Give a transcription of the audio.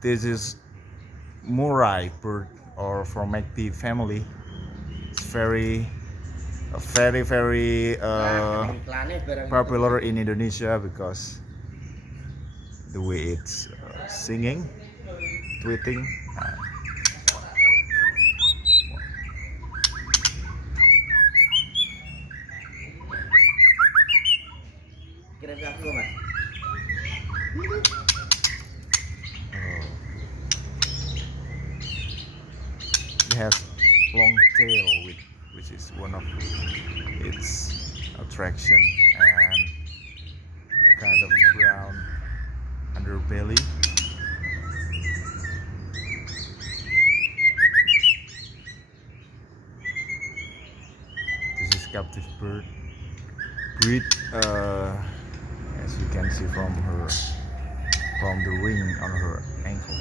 This is Murai bird or from Macti family. It's very popular in Indonesia because the way it's singing, tweeting. Kirim ke aku mas. It has long tail, which is one of its attraction, and kind of brown underbelly. This is captive bird breed, as you can see from the ring on her ankle.